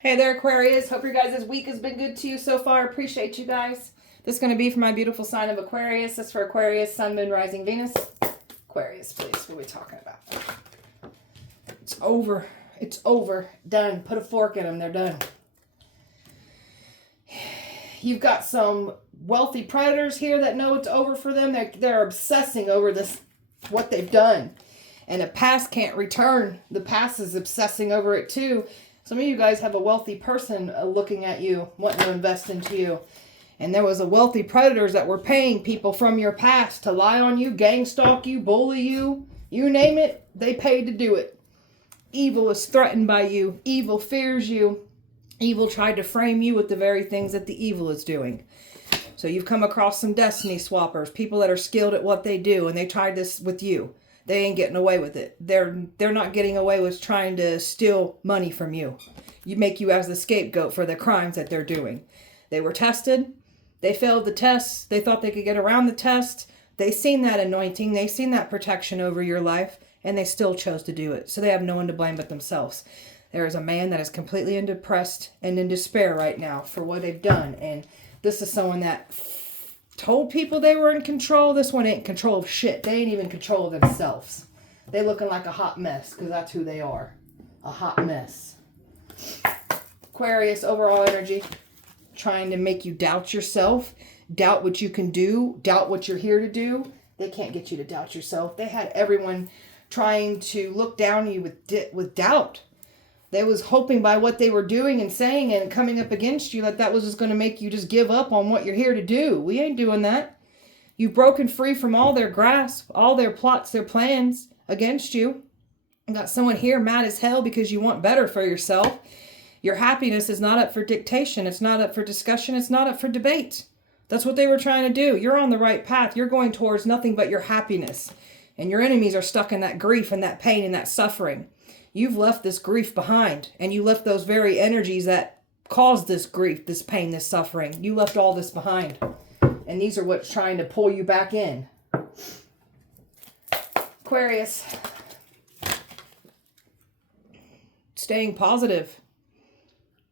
Hey there, Aquarius. Hope your guys' week has been good to you so far. Appreciate you guys. This is going to be for my beautiful sign of Aquarius. This is for Aquarius, Sun, Moon, Rising, Venus. Aquarius, please. What are we talking about? It's over. It's over. Done. Put a fork in them. They're done. You've got some wealthy predators here that know it's over for them. They're obsessing over this, what they've done. And the past can't return. The past is obsessing over it too. Some of you guys have a wealthy person looking at you, wanting to invest into you. And there was a wealthy predators that were paying people from your past to lie on you, gang stalk you, bully you, you name it, they paid to do it. Evil is threatened by you. Evil fears you. Evil tried to frame you with the very things that the evil is doing. So you've come across some destiny swappers, people that are skilled at what they do, and they tried this with you. They ain't getting away with it. They're not getting away with trying to steal money from you. You make you as the scapegoat for the crimes that they're doing. They were tested. They failed the test. They thought they could get around the test. They seen that anointing. They seen that protection over your life, and they still chose to do it. So they have no one to blame but themselves. There is a man that is completely depressed and in despair right now for what they've done. And this is someone that told people they were in control. This one ain't in control of shit. They ain't even in control of themselves. They looking like a hot mess because that's who they are. A hot mess. Aquarius, overall energy. Trying to make you doubt yourself. Doubt what you can do. Doubt what you're here to do. They can't get you to doubt yourself. They had everyone trying to look down on you with doubt. They was hoping by what they were doing and saying and coming up against you that was just going to make you just give up on what you're here to do. We ain't doing that. You've broken free from all their grasp, all their plots, their plans against you. You got someone here mad as hell because you want better for yourself. Your happiness is not up for dictation. It's not up for discussion. It's not up for debate. That's what they were trying to do. You're on the right path. You're going towards nothing but your happiness. And your enemies are stuck in that grief and that pain and that suffering. You've left this grief behind, and you left those very energies that caused this grief, this pain, this suffering. You left all this behind, and these are what's trying to pull you back in. Aquarius, staying positive.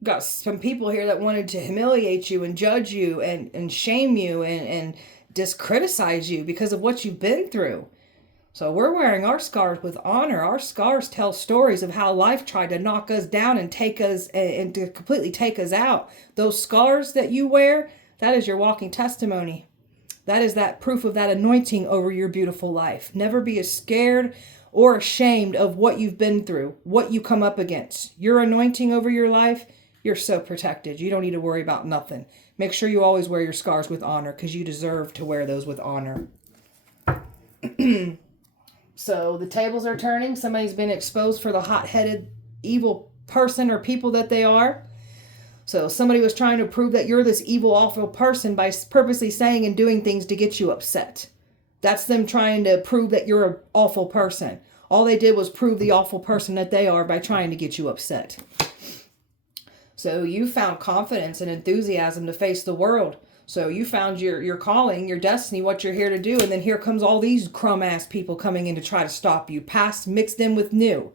Got some people here that wanted to humiliate you and judge you and shame you and just criticize you because of what you've been through. So we're wearing our scars with honor. Our scars tell stories of how life tried to knock us down and take us and to completely take us out. Those scars that you wear, that is your walking testimony. That is that proof of that anointing over your beautiful life. Never be as scared or ashamed of what you've been through, what you come up against. Your anointing over your life, you're so protected. You don't need to worry about nothing. Make sure you always wear your scars with honor because you deserve to wear those with honor. So the tables are turning. Somebody's been exposed for the hot-headed evil person or people that they are. So somebody was trying to prove that you're this evil, awful person by purposely saying and doing things to get you upset. That's them trying to prove that you're an awful person. All they did was prove the awful person that they are by trying to get you upset. So you found confidence and enthusiasm to face the world. So you found your calling, your destiny, what you're here to do. And then here comes all these crumb-ass people coming in to try to stop you. Past mixed in with new.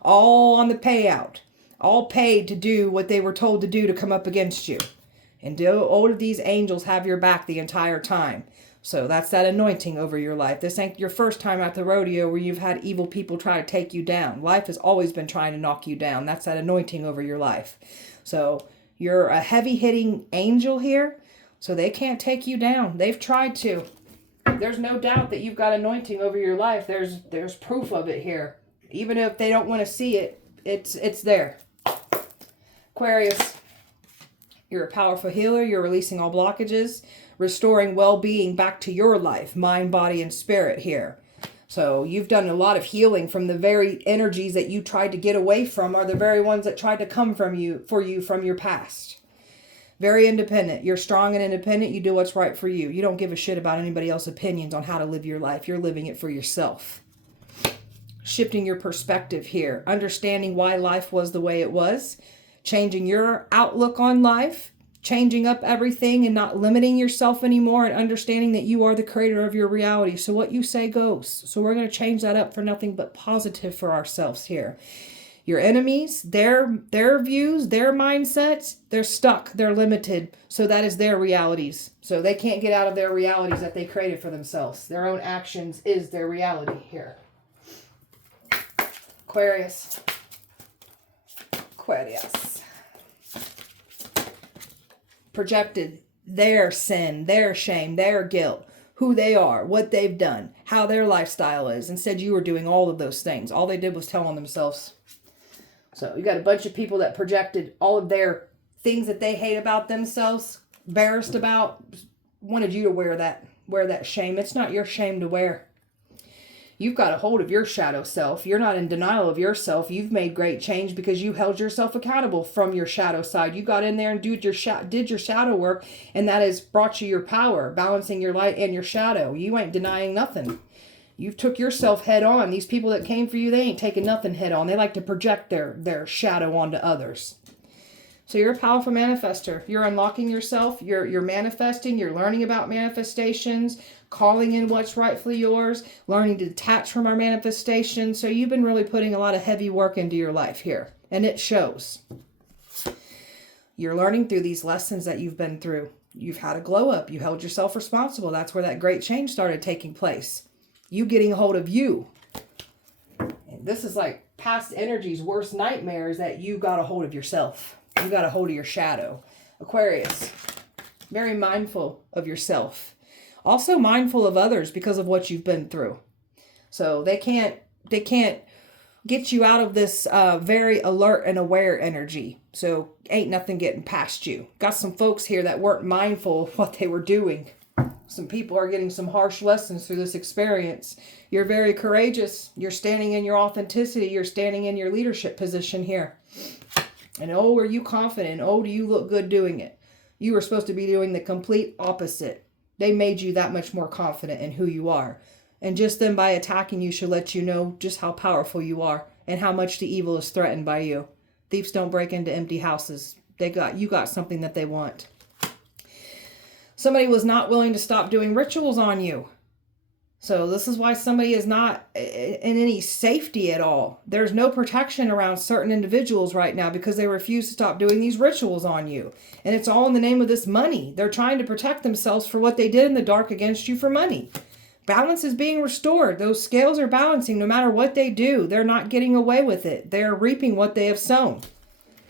All on the payout. All paid to do what they were told to do to come up against you. And all of these angels have your back the entire time. So that's that anointing over your life. This ain't your first time at the rodeo where you've had evil people try to take you down. Life has always been trying to knock you down. That's that anointing over your life. So you're a heavy-hitting angel here. So they can't take you down. They've tried to. There's no doubt that you've got anointing over your life. There's proof of it here. Even if they don't want to see it, it's there. Aquarius, you're a powerful healer. You're releasing all blockages, restoring well-being back to your life, mind, body, and spirit here. So you've done a lot of healing from the very energies that you tried to get away from are the very ones that tried to come from you from your past. Very independent. You're strong and independent. You do what's right for you. You don't give a shit about anybody else's opinions on how to live your life. You're living it for yourself. Shifting your perspective here. Understanding why life was the way it was. Changing your outlook on life. Changing up everything and not limiting yourself anymore and understanding that you are the creator of your reality. So what you say goes. So we're going to change that up for nothing but positive for ourselves here. Your enemies, their views, their mindsets, they're stuck, they're limited. So that is their realities. So they can't get out of their realities that they created for themselves. Their own actions is their reality here. Aquarius. Aquarius. Projected their sin, their shame, their guilt, who they are, what they've done, how their lifestyle is. Instead, you were doing all of those things. All they did was tell on themselves. So you got a bunch of people that projected all of their things that they hate about themselves, embarrassed about, wanted you to wear that shame. It's not your shame to wear. You've got a hold of your shadow self. You're not in denial of yourself. You've made great change because you held yourself accountable from your shadow side. You got in there and did your shadow work, and that has brought you your power, balancing your light and your shadow. You ain't denying nothing. You've took yourself head on. These people that came for you, they ain't taking nothing head on. They like to project their shadow onto others. So you're a powerful manifester. You're unlocking yourself. You're manifesting. You're learning about manifestations, calling in what's rightfully yours, learning to detach from our manifestations. So you've been really putting a lot of heavy work into your life here, and it shows. You're learning through these lessons that you've been through. You've had a glow up. You held yourself responsible. That's where that great change started taking place. You getting a hold of you. And this is like past energies, worst nightmares, that you got a hold of yourself. You got a hold of your shadow. Aquarius, very mindful of yourself. Also mindful of others because of what you've been through. So they can't get you out of this very alert and aware energy. So ain't nothing getting past you. Got some folks here that weren't mindful of what they were doing. Some people are getting some harsh lessons through this experience. You're very courageous. You're standing in your authenticity. You're standing in your leadership position here. And oh, are you confident? Oh, do you look good doing it? You were supposed to be doing the complete opposite. They made you that much more confident in who you are. And just them by attacking you should let you know just how powerful you are and how much the evil is threatened by you. Thieves don't break into empty houses. You got something that they want. Somebody was not willing to stop doing rituals on you. So this is why somebody is not in any safety at all. There's no protection around certain individuals right now because they refuse to stop doing these rituals on you. And it's all in the name of this money. They're trying to protect themselves for what they did in the dark against you for money. Balance is being restored. Those scales are balancing no matter what they do. They're not getting away with it. They're reaping what they have sown.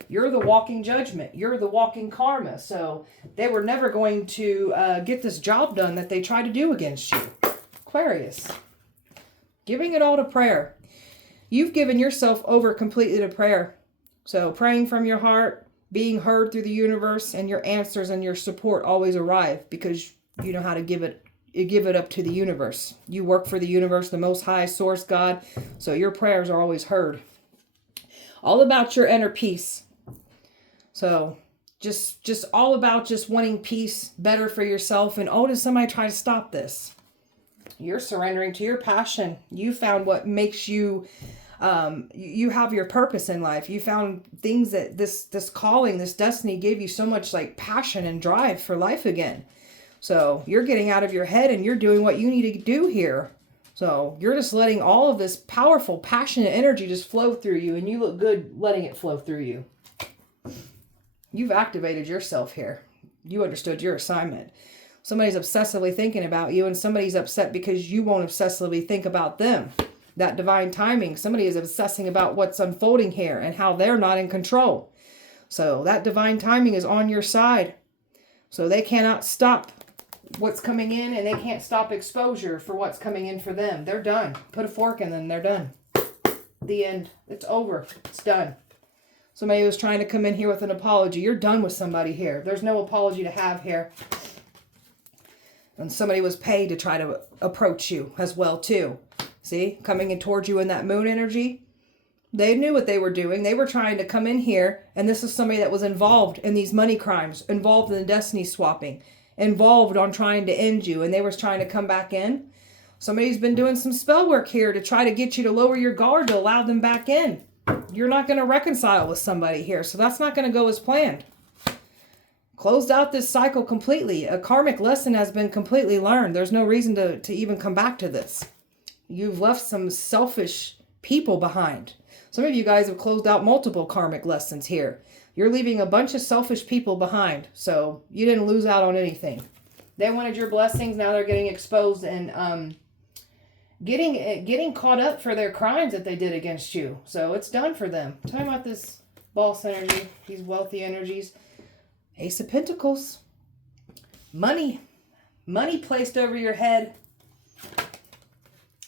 You're the walking judgment. You're the walking karma. So they were never going to get this job done that they tried to do against you. Aquarius, giving it all to prayer. You've given yourself over completely to prayer. So praying from your heart, being heard through the universe, and your answers and your support always arrive because you know how to give it up to the universe. You work for the universe, the Most High Source God. So your prayers are always heard. All about your inner peace. So just all about just wanting peace, better for yourself. And oh, does somebody try to stop this? You're surrendering to your passion. You found what makes you, you have your purpose in life. You found things that this calling, this destiny gave you so much like passion and drive for life again. So you're getting out of your head and you're doing what you need to do here. So you're just letting all of this powerful, passionate energy just flow through you, and you look good letting it flow through you. You've activated yourself here. You understood your assignment. Somebody's obsessively thinking about you, and somebody's upset because you won't obsessively think about them. That divine timing. Somebody is obsessing about what's unfolding here and how they're not in control. So that divine timing is on your side. So they cannot stop what's coming in, and they can't stop exposure for what's coming in for them. They're done. Put a fork in them. They're done. The end. It's over. It's done. Somebody was trying to come in here with an apology. You're done with somebody here. There's no apology to have here. And somebody was paid to try to approach you as well too. See, coming in towards you in that moon energy. They knew what they were doing. They were trying to come in here, and this is somebody that was involved in these money crimes, involved in the destiny swapping, involved on trying to end you, and they were trying to come back in. Somebody's been doing some spell work here to try to get you to lower your guard to allow them back in. You're not going to reconcile with somebody here, so that's not going to go as planned. Closed out this cycle completely. A karmic lesson has been completely learned. There's no reason to even come back to this. You've left some selfish people behind. Some of you guys have closed out multiple karmic lessons here. You're leaving a bunch of selfish people behind, so you didn't lose out on anything. They wanted your blessings. Now they're getting exposed and getting caught up for their crimes that they did against you. So it's done for them. Tell me about this boss energy, these wealthy energies. Ace of Pentacles. Money. Money placed over your head.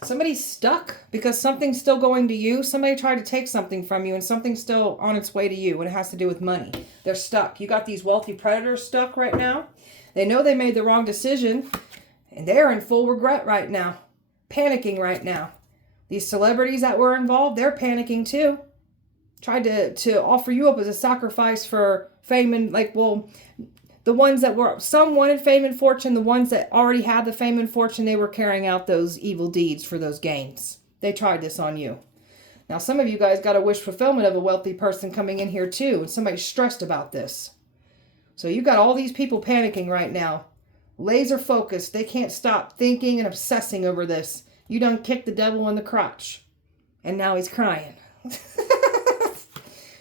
Somebody's stuck because something's still going to you. Somebody tried to take something from you and something's still on its way to you, and it has to do with money. They're stuck. You got these wealthy predators stuck right now. They know they made the wrong decision, and they're in full regret right now. Panicking right now. These celebrities that were involved, they're panicking too. Tried to offer you up as a sacrifice for fame and the ones that were, some wanted fame and fortune, the ones that already had the fame and fortune, they were carrying out those evil deeds for those gains. They tried this on you. Now, some of you guys got a wish fulfillment of a wealthy person coming in here too, and somebody's stressed about this. So you got all these people panicking right now. Laser focused. They can't stop thinking and obsessing over this. You done kicked the devil in the crotch. And now he's crying.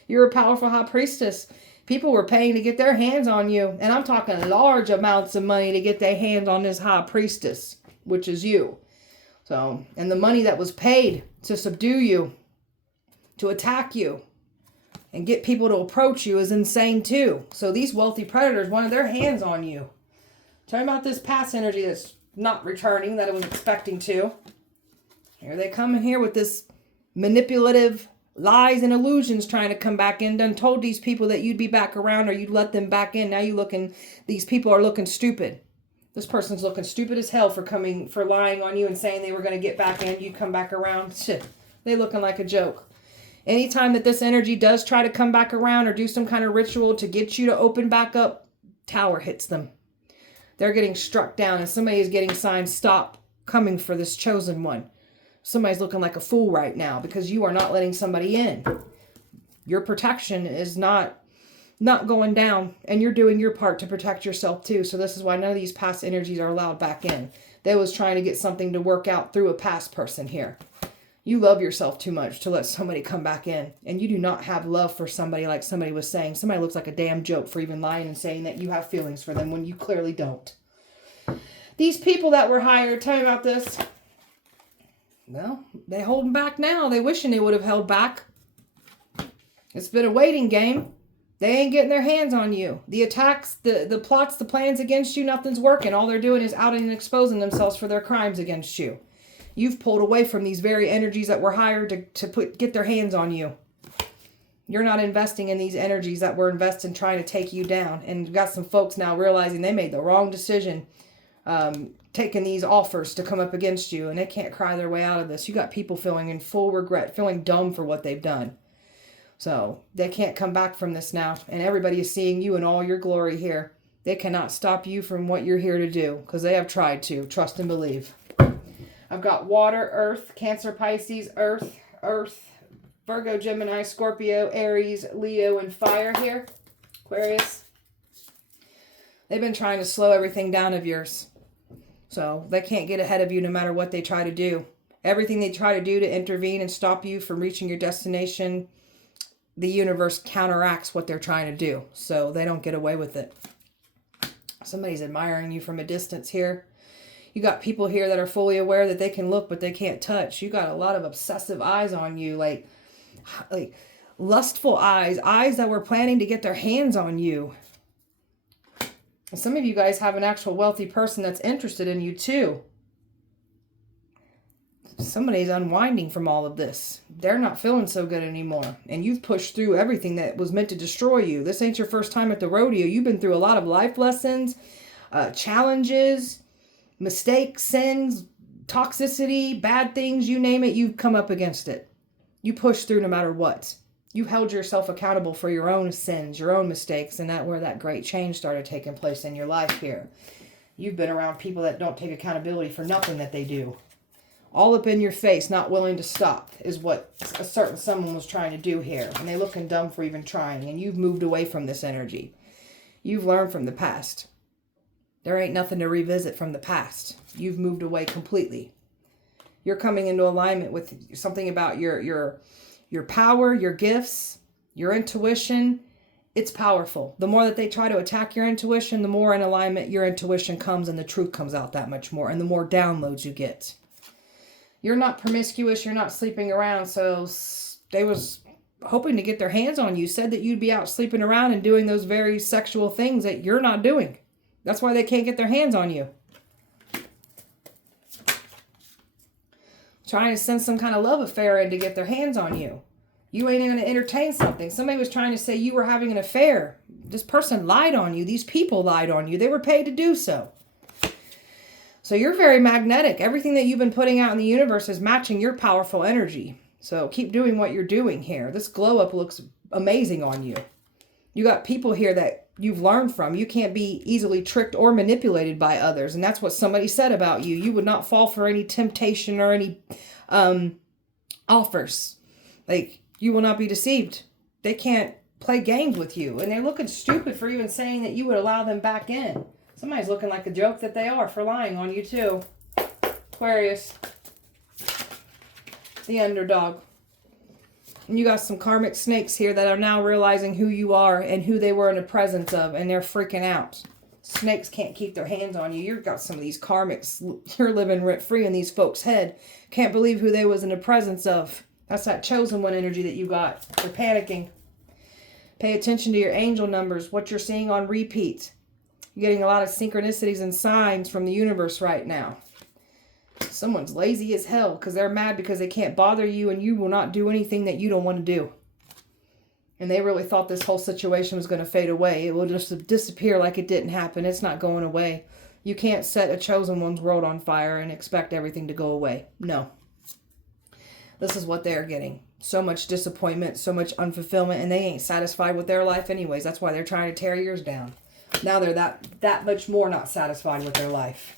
You're a powerful high priestess. People were paying to get their hands on you. And I'm talking large amounts of money to get their hands on this high priestess, which is you. So, and the money that was paid to subdue you, to attack you, and get people to approach you is insane too. So these wealthy predators wanted their hands on you. Tell me about this past energy that's not returning, that it was expecting to. Here they come in here with this manipulative lies and illusions trying to come back in. Done told these people that you'd be back around or you'd let them back in. Now these people are looking stupid. This person's looking stupid as hell for lying on you and saying they were going to get back in. You come back around. Shit, they looking like a joke. Anytime that this energy does try to come back around or do some kind of ritual to get you to open back up, tower hits them. They're getting struck down and somebody is getting signed, stop coming for this chosen one. Somebody's looking like a fool right now because you are not letting somebody in. Your protection is not going down, and you're doing your part to protect yourself too. So this is why none of these past energies are allowed back in. They was trying to get something to work out through a past person here. You love yourself too much to let somebody come back in, and you do not have love for somebody like somebody was saying. Somebody looks like a damn joke for even lying and saying that you have feelings for them when you clearly don't. These people that were hired, tell me about this. Well, they holding back now. They wishing they would have held back. It's been a waiting game. They ain't getting their hands on you. The attacks, the plots, the plans against you, nothing's working. All they're doing is outing and exposing themselves for their crimes against you. You've pulled away from these very energies that were hired to get their hands on you. You're not investing in these energies that were invested in trying to take you down. And you've got some folks now realizing they made the wrong decision, taking these offers to come up against you, and they can't cry their way out of this. You got people feeling in full regret, feeling dumb for what they've done. So they can't come back from this now, and everybody is seeing you in all your glory here. They cannot stop you from what you're here to do because they have tried to. Trust and believe. I've got water, earth, Cancer, Pisces, earth, Virgo, Gemini, Scorpio, Aries, Leo, and fire here. Aquarius. They've been trying to slow everything down of yours. So they can't get ahead of you no matter what they try to do. Everything they try to do to intervene and stop you from reaching your destination, the universe counteracts what they're trying to do. So they don't get away with it. Somebody's admiring you from a distance here. You got people here that are fully aware that they can look, but they can't touch. You got a lot of obsessive eyes on you, like lustful eyes that were planning to get their hands on you. And some of you guys have an actual wealthy person that's interested in you too. Somebody's unwinding from all of this. They're not feeling so good anymore. And you've pushed through everything that was meant to destroy you. This ain't your first time at the rodeo. You've been through a lot of life lessons, challenges, mistakes, sins, toxicity, bad things, you name it, you've come up against it. You push through no matter what. You held yourself accountable for your own sins, your own mistakes, and that's where that great change started taking place in your life here. You've been around people that don't take accountability for nothing that they do. All up in your face, not willing to stop, is what a certain someone was trying to do here. And they looking dumb for even trying. And you've moved away from this energy. You've learned from the past. There ain't nothing to revisit from the past. You've moved away completely. You're coming into alignment with something about your your power, your gifts, your intuition, it's powerful. The more that they try to attack your intuition, the more in alignment your intuition comes and the truth comes out that much more, and the more downloads you get. You're not promiscuous, you're not sleeping around, so they was hoping to get their hands on you, said that you'd be out sleeping around and doing those very sexual things that you're not doing. That's why they can't get their hands on you. Trying to send some kind of love affair in to get their hands on you. You ain't going to entertain something. Somebody was trying to say you were having an affair. This person lied on you. These people lied on you. They were paid to do so. So you're very magnetic. Everything that you've been putting out in the universe is matching your powerful energy. So keep doing what you're doing here. This glow up looks amazing on you. You got people here that you've learned from. You can't be easily tricked or manipulated by others. And that's what somebody said about you. You would not fall for any temptation or any offers. Like, you will not be deceived. They can't play games with you. And they're looking stupid for even saying that you would allow them back in. Somebody's looking like a joke that they are for lying on you too. Aquarius. The underdog. And you got some karmic snakes here that are now realizing who you are and who they were in the presence of. And they're freaking out. Snakes can't keep their hands on you. You've got some of these karmics. You're living rent free in these folks' head. Can't believe who they was in the presence of. That's that chosen one energy that you got. They're panicking. Pay attention to your angel numbers. What you're seeing on repeat. You're getting a lot of synchronicities and signs from the universe right now. Someone's lazy as hell because they're mad because they can't bother you and you will not do anything that you don't want to do. And they really thought this whole situation was going to fade away. It will just disappear like it didn't happen. It's not going away. You can't set a chosen one's world on fire and expect everything to go away. No. This is what they're getting. So much disappointment, so much unfulfillment, and they ain't satisfied with their life anyways. That's why they're trying to tear yours down. Now they're that much more not satisfied with their life.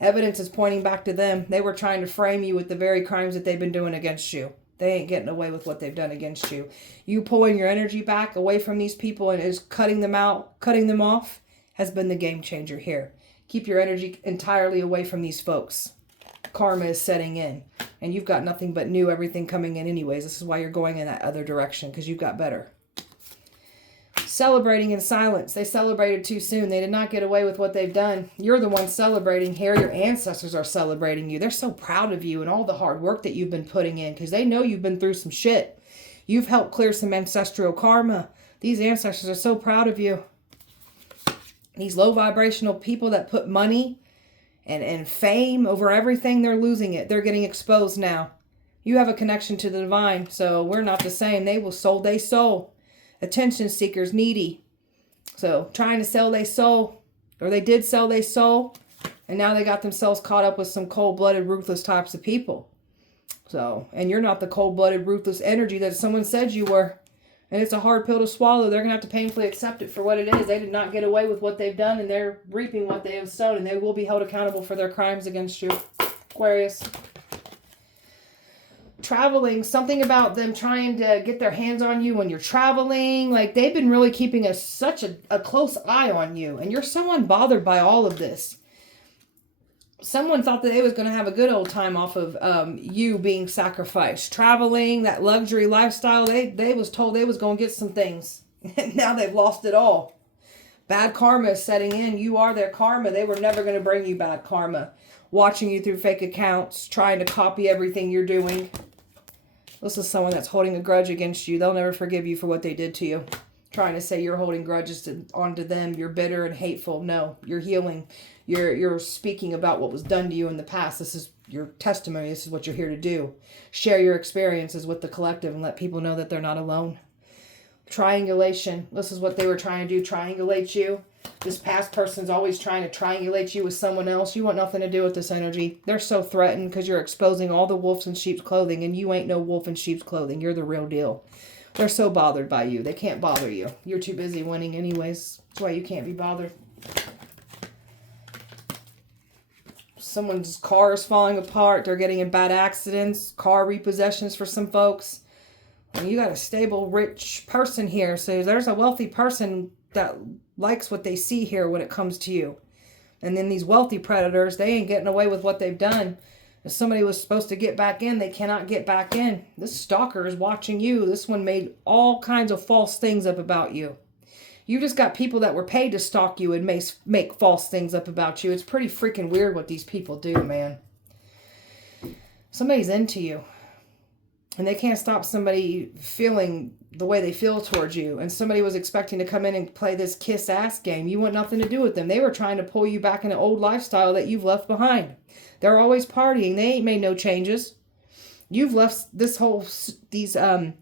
Evidence is pointing back to them. They were trying to frame you with the very crimes that they've been doing against you. They ain't getting away with what they've done against you. You pulling your energy back away from these people and is cutting them out, cutting them off, has been the game changer here. Keep your energy entirely away from these folks. Karma is setting in. And you've got nothing but new everything coming in anyways. This is why you're going in that other direction, because you've got better. Celebrating in silence. They celebrated too soon. They did not get away with what they've done. You're the one celebrating here. Your ancestors are celebrating you. They're so proud of you and all the hard work that you've been putting in because they know you've been through some shit. You've helped clear some ancestral karma. These ancestors are so proud of you. These low vibrational people that put money and fame over everything, they're losing it. They're getting exposed now. You have a connection to the divine, so we're not the same. They will sold their soul. Attention seekers, needy. So trying to sell their soul, or they did sell their soul, and now they got themselves caught up with some cold-blooded, ruthless types of people. So, and you're not the cold-blooded, ruthless energy that someone said you were. And it's a hard pill to swallow. They're going to have to painfully accept it for what it is. They did not get away with what they've done, and they're reaping what they have sown, and they will be held accountable for their crimes against you. Aquarius. Traveling, something about them trying to get their hands on you when you're traveling. Like, they've been really keeping such a close eye on you, and you're so unbothered by all of this. Someone thought that they was going to have a good old time off of you being sacrificed. Traveling, that luxury lifestyle, they was told they was going to get some things. And now they've lost it all. Bad karma is setting in. You are their karma. They were never going to bring you bad karma. Watching you through fake accounts, trying to copy everything you're doing. This is someone that's holding a grudge against you. They'll never forgive you for what they did to you. Trying to say you're holding grudges onto them. You're bitter and hateful. No, you're healing. You're speaking about what was done to you in the past. This is your testimony. This is what you're here to do. Share your experiences with the collective and let people know that they're not alone. Triangulation. This is what they were trying to do. Triangulate you. This past person's always trying to triangulate you with someone else. You want nothing to do with this energy. They're so threatened because you're exposing all the wolves in sheep's clothing, and you ain't no wolf in sheep's clothing. You're the real deal. They're so bothered by you. They can't bother you. You're too busy winning anyways. That's why you can't be bothered. Someone's car is falling apart. They're getting in bad accidents. Car repossessions for some folks. And you got a stable, rich person here. So there's a wealthy person that likes what they see here when it comes to you. And then these wealthy predators, they ain't getting away with what they've done. If somebody was supposed to get back in, they cannot get back in. This stalker is watching you. This one made all kinds of false things up about you. You just got people that were paid to stalk you and make false things up about you. It's pretty freaking weird what these people do, man. Somebody's into you. And they can't stop somebody feeling the way they feel towards you. And somebody was expecting to come in and play this kiss ass game. You want nothing to do with them. They were trying to pull you back in an old lifestyle that you've left behind. They're always partying. They ain't made no changes. You've left these partying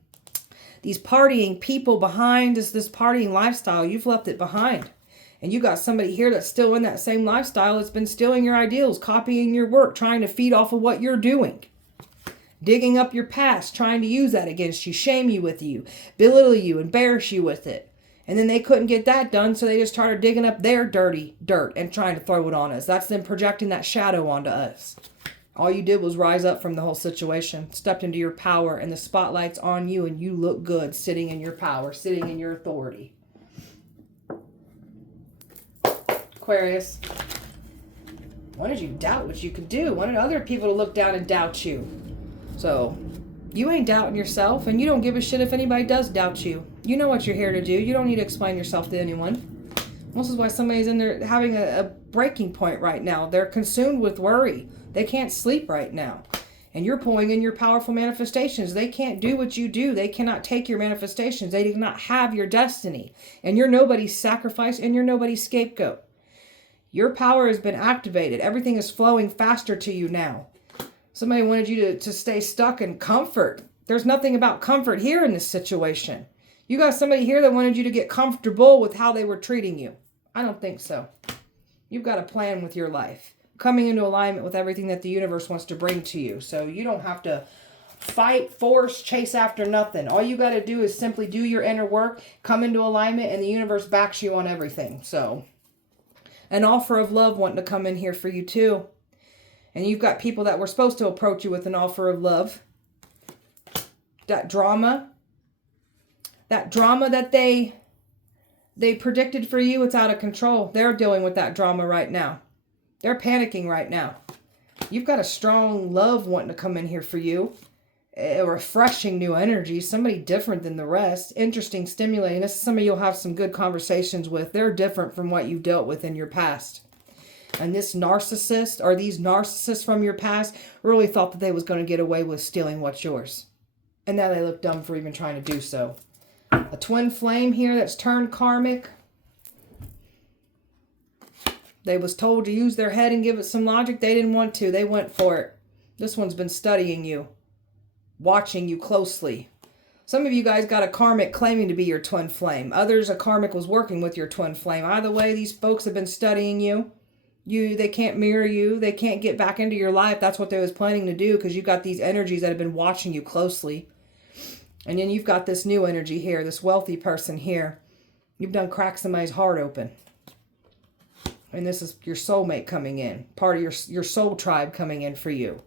people behind, this partying lifestyle. You've left it behind. And you got somebody here that's still in that same lifestyle that's been stealing your ideals, copying your work, trying to feed off of what you're doing. Digging up your past, trying to use that against you, shame you with you, belittle you, embarrass you with it. And then they couldn't get that done, so they just started digging up their dirty dirt and trying to throw it on us. That's them projecting that shadow onto us. All you did was rise up from the whole situation, stepped into your power, and the spotlight's on you, and you look good sitting in your power, sitting in your authority. Aquarius, wanted you to doubt what you could do. Wanted other people to look down and doubt you. So, you ain't doubting yourself, and you don't give a shit if anybody does doubt you. You know what you're here to do. You don't need to explain yourself to anyone. This is why somebody's in there having a breaking point right now. They're consumed with worry. They can't sleep right now. And you're pulling in your powerful manifestations. They can't do what you do. They cannot take your manifestations. They do not have your destiny. And you're nobody's sacrifice, and you're nobody's scapegoat. Your power has been activated. Everything is flowing faster to you now. Somebody wanted you to stay stuck in comfort. There's nothing about comfort here in this situation. You got somebody here that wanted you to get comfortable with how they were treating you. I don't think so. You've got a plan with your life, coming into alignment with everything that the universe wants to bring to you. So you don't have to fight, force, chase after nothing. All you got to do is simply do your inner work, come into alignment, and the universe backs you on everything. So an offer of love wanting to come in here for you too. And you've got people that were supposed to approach you with an offer of love. That drama that they predicted for you, it's out of control. They're dealing with that drama right now. They're panicking right now. You've got a strong love wanting to come in here for you. A refreshing new energy. Somebody different than the rest. Interesting, stimulating. This is somebody you'll have some good conversations with. They're different from what you've dealt with in your past. And this narcissist, or these narcissists from your past, really thought that they was going to get away with stealing what's yours. And now they look dumb for even trying to do so. A twin flame here that's turned karmic. They was told to use their head and give it some logic. They didn't want to. They went for it. This one's been studying you. Watching you closely. Some of you guys got a karmic claiming to be your twin flame. Others, a karmic was working with your twin flame. Either way, these folks have been studying you. They can't mirror you. They can't get back into your life. That's what they was planning to do, because you've got these energies that have been watching you closely. And then you've got this new energy here, this wealthy person here. You've done cracked somebody's heart open. And this is your soulmate coming in. Part of your soul tribe coming in for you.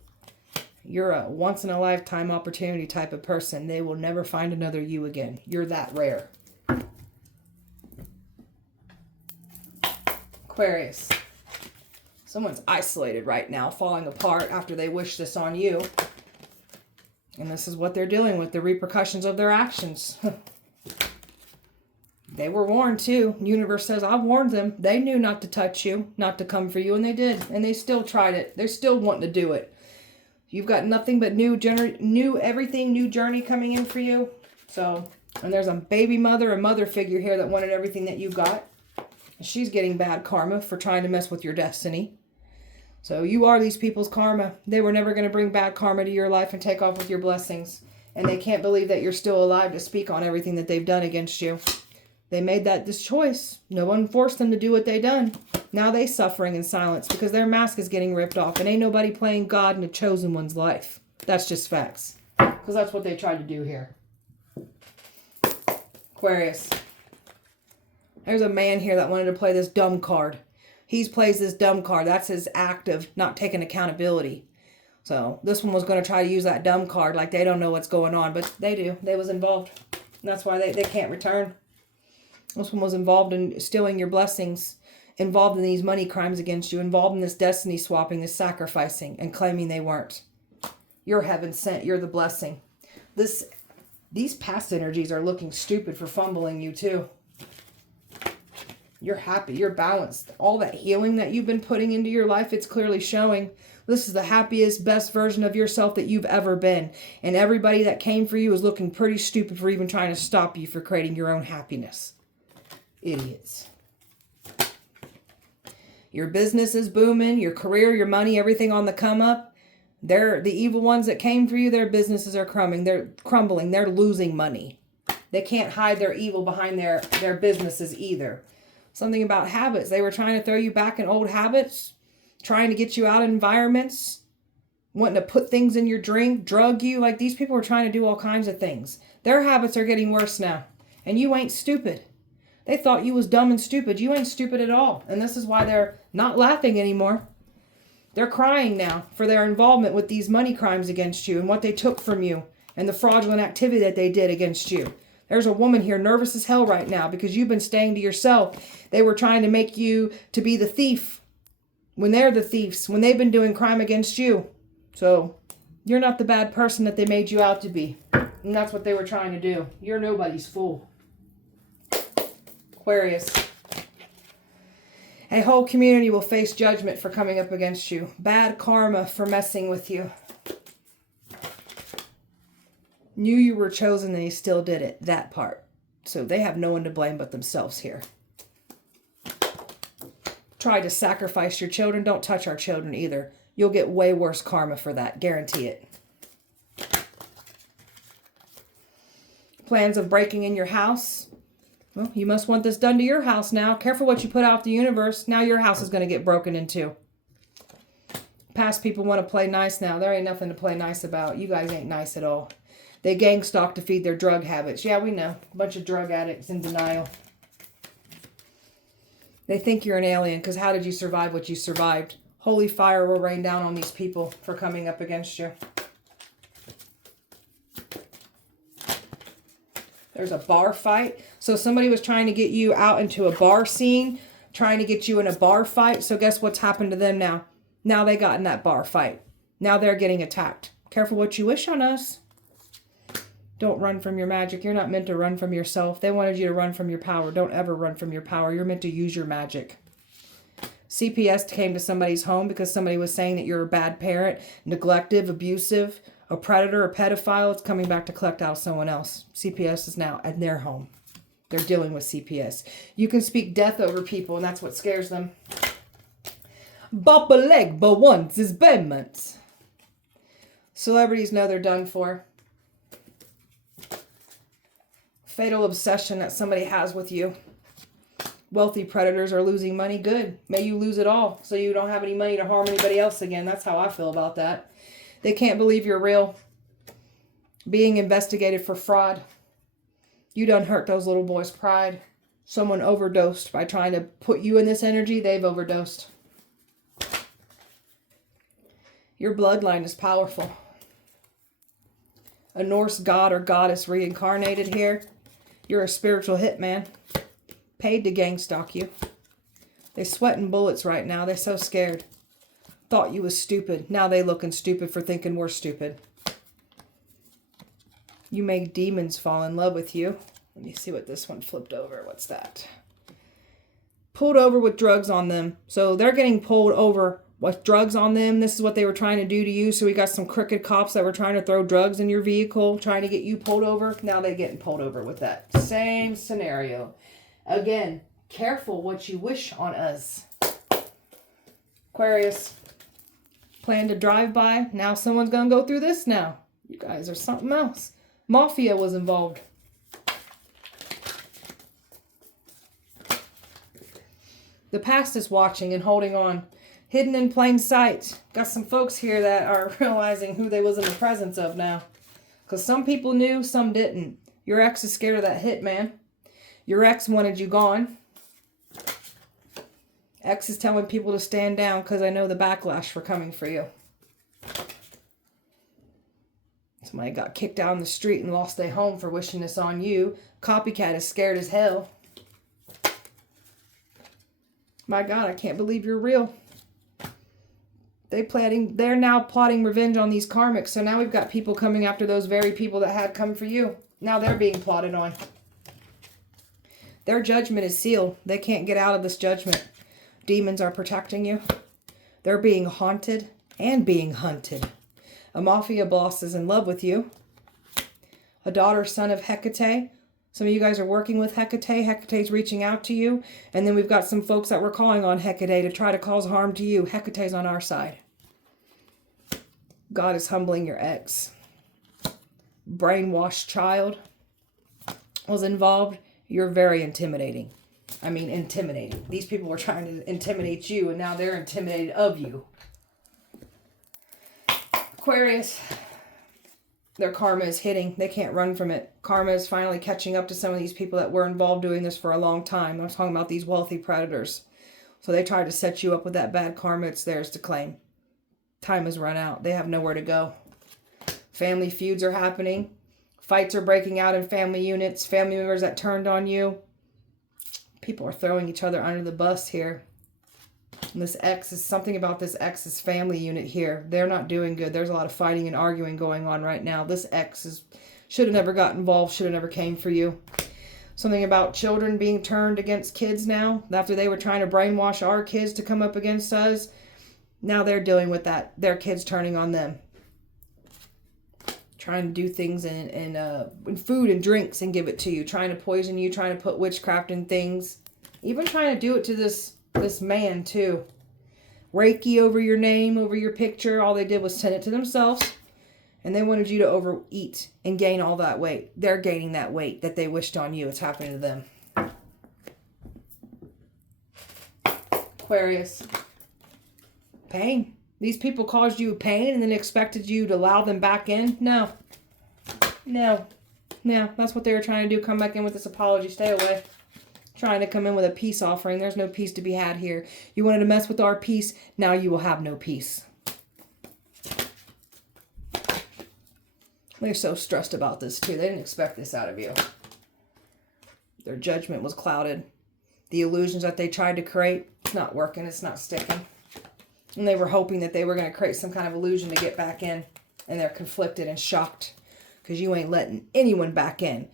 You're a once-in-a-lifetime opportunity type of person. They will never find another you again. You're that rare. Aquarius. Someone's isolated right now, falling apart after they wish this on you. And this is what they're dealing with, the repercussions of their actions. They were warned too. The universe says, I warned them. They knew not to touch you, not to come for you, and they did. And they still tried it. They're still wanting to do it. You've got nothing but new journey coming in for you. So, and there's a baby mother, a mother figure here that wanted everything that you got. And she's getting bad karma for trying to mess with your destiny. So you are these people's karma. They were never going to bring bad karma to your life and take off with your blessings. And they can't believe that you're still alive to speak on everything that they've done against you. They made this choice. No one forced them to do what they done. Now they suffering in silence because their mask is getting ripped off. And ain't nobody playing God in a chosen one's life. That's just facts. Because that's what they tried to do here. Aquarius. There's a man here that wanted to play this dumb card. He plays this dumb card. That's his act of not taking accountability. So this one was going to try to use that dumb card like they don't know what's going on. But they do. They was involved. And that's why they can't return. This one was involved in stealing your blessings involved in these money crimes against you, involved in this destiny swapping, this sacrificing, and claiming they weren't. You're heaven sent. You're the blessing. These past energies are looking stupid for fumbling you too. You're happy. You're balanced. All that healing that you've been putting into your life, it's clearly showing. This is the happiest, best version of yourself that you've ever been. And everybody that came for you is looking pretty stupid for even trying to stop you for creating your own happiness. Idiots. Your business is booming. Your career, your money, everything on the come up. The evil ones that came for you, their businesses are crumbling. They're losing money. They can't hide their evil behind their businesses either. Something about habits. They were trying to throw you back in old habits, trying to get you out of environments, wanting to put things in your drink, drug you. Like, these people are trying to do all kinds of things. Their habits are getting worse now. And you ain't stupid. They thought you was dumb and stupid. You ain't stupid at all. And this is why they're not laughing anymore. They're crying now for their involvement with these money crimes against you and what they took from you and the fraudulent activity that they did against you. There's a woman here nervous as hell right now because you've been staying to yourself. They were trying to make you to be the thief when they're the thieves, when they've been doing crime against you. So you're not the bad person that they made you out to be. And that's what they were trying to do. You're nobody's fool. Aquarius. A whole community will face judgment for coming up against you. Bad karma for messing with you. Knew you were chosen and he still did it. That part. So they have no one to blame but themselves here. Tried to sacrifice your children. Don't touch our children either. You'll get way worse karma for that. Guarantee it. Plans of breaking in your house. Well, you must want this done to your house now. Careful what you put out the universe. Now your house is going to get broken into. Past people want to play nice now. There ain't nothing to play nice about. You guys ain't nice at all. They gang stalk to feed their drug habits. Yeah, we know. A bunch of drug addicts in denial. They think you're an alien because how did you survive what you survived? Holy fire will rain down on these people for coming up against you. There's a bar fight. So somebody was trying to get you out into a bar scene, trying to get you in a bar fight. So guess what's happened to them now? Now they got in that bar fight. Now they're getting attacked. Careful what you wish on us. Don't run from your magic. You're not meant to run from yourself. They wanted you to run from your power. Don't ever run from your power. You're meant to use your magic. CPS came to somebody's home because somebody was saying that you're a bad parent, neglective, abusive, a predator, a pedophile. It's coming back to collect out someone else. CPS is now at their home. They're dealing with CPS. You can speak death over people, and that's what scares them. Bop a leg, but once is bedments. Celebrities know they're done for. Fatal obsession that somebody has with you. Wealthy predators are losing money. Good. May you lose it all so you don't have any money to harm anybody else again. That's how I feel about that. They can't believe you're real. Being investigated for fraud. You done hurt those little boys' pride. Someone overdosed by trying to put you in this energy. They've overdosed. Your bloodline is powerful. A Norse god or goddess reincarnated here. You're a spiritual hitman. Paid to gang stalk you. They sweating bullets right now. They're so scared. Thought you was stupid. Now they looking stupid for thinking we're stupid. You make demons fall in love with you. Let me see what this one flipped over. What's that? Pulled over with drugs on them. So they're getting pulled over with drugs on them. This is what they were trying to do to you. So we got some crooked cops that were trying to throw drugs in your vehicle, trying to get you pulled over. Now they're getting pulled over with that. Same scenario. Again, careful what you wish on us. Aquarius. Plan to drive by. Now someone's going to go through this now. You guys are something else. Mafia was involved. The past is watching and holding on. Hidden in plain sight. Got some folks here that are realizing who they was in the presence of now. Because some people knew, some didn't. Your ex is scared of that hit, man. Your ex wanted you gone. Ex is telling people to stand down because I know the backlash for coming for you. Somebody got kicked down the street and lost their home for wishing this on you. Copycat is scared as hell. My God, I can't believe you're real. They're now plotting revenge on these karmics. So now we've got people coming after those very people that had come for you. Now they're being plotted on. Their judgment is sealed. They can't get out of this judgment. Demons are protecting you. They're being haunted and being hunted. A mafia boss is in love with you. A daughter, son of Hecate. Some of you guys are working with Hecate. Hecate's reaching out to you. And then we've got some folks that were calling on Hecate to try to cause harm to you. Hecate's on our side. God is humbling your ex. Brainwashed child was involved. You're very intimidating. I mean, intimidating. These people were trying to intimidate you, and now they're intimidated of you. Aquarius, their karma is hitting. They can't run from it. Karma is finally catching up to some of these people that were involved doing this for a long time. I'm talking about these wealthy predators. So they tried to set you up with that bad karma. It's theirs to claim. Time has run out. They have nowhere to go. Family feuds are happening. Fights are breaking out in family units. Family members that turned on you. People are throwing each other under the bus here. And this ex is something about this ex's family unit here. They're not doing good. There's a lot of fighting and arguing going on right now. This ex should have never got involved, should have never came for you. Something about children being turned against kids now. After they were trying to brainwash our kids to come up against us, now they're dealing with that. Their kids turning on them. Trying to do things in food and drinks and give it to you. Trying to poison you. Trying to put witchcraft in things. Even trying to do it to this man too. Reiki over your name, over your picture. All they did was send it to themselves. And they wanted you to overeat and gain all that weight. They're gaining that weight that they wished on you. It's happening to them. Aquarius. Pain. These people caused you pain and then expected you to allow them back in? No. That's what they were trying to do. Come back in with this apology. Stay away. Trying to come in with a peace offering. There's no peace to be had here. You wanted to mess with our peace. Now you will have no peace. They're so stressed about this too. They didn't expect this out of you. Their judgment was clouded. The illusions that they tried to create, it's not working. It's not sticking. And they were hoping that they were going to create some kind of illusion to get back in. And they're conflicted and shocked. Because you ain't letting anyone back in.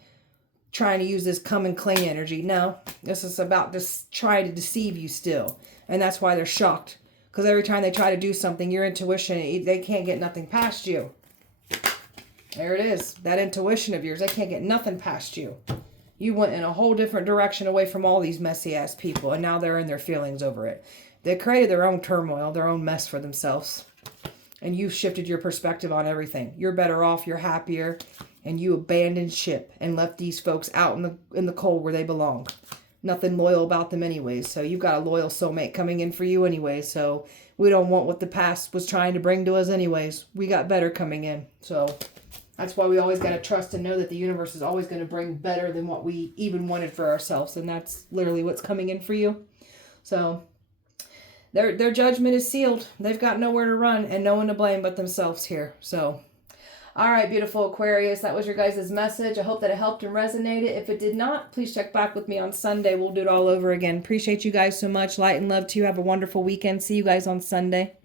Trying to use this come and cling energy. No. This is about just trying to deceive you still. And that's why they're shocked. Because every time they try to do something, your intuition, they can't get nothing past you. There it is. That intuition of yours, they can't get nothing past you. You went in a whole different direction away from all these messy ass people. And now they're in their feelings over it. They created their own turmoil, their own mess for themselves. And you've shifted your perspective on everything. You're better off, you're happier, and you abandoned ship and left these folks out in the cold where they belong. Nothing loyal about them anyways. So you've got a loyal soulmate coming in for you anyways. So we don't want what the past was trying to bring to us anyways. We got better coming in. So that's why we always got to trust and know that the universe is always going to bring better than what we even wanted for ourselves. And that's literally what's coming in for you. So their judgment is sealed. They've got nowhere to run and no one to blame but themselves here. So, all right, beautiful Aquarius. That was your guys' message. I hope that it helped and resonated. If it did not, please check back with me on Sunday. We'll do it all over again. Appreciate you guys so much. Light and love to you. Have a wonderful weekend. See you guys on Sunday.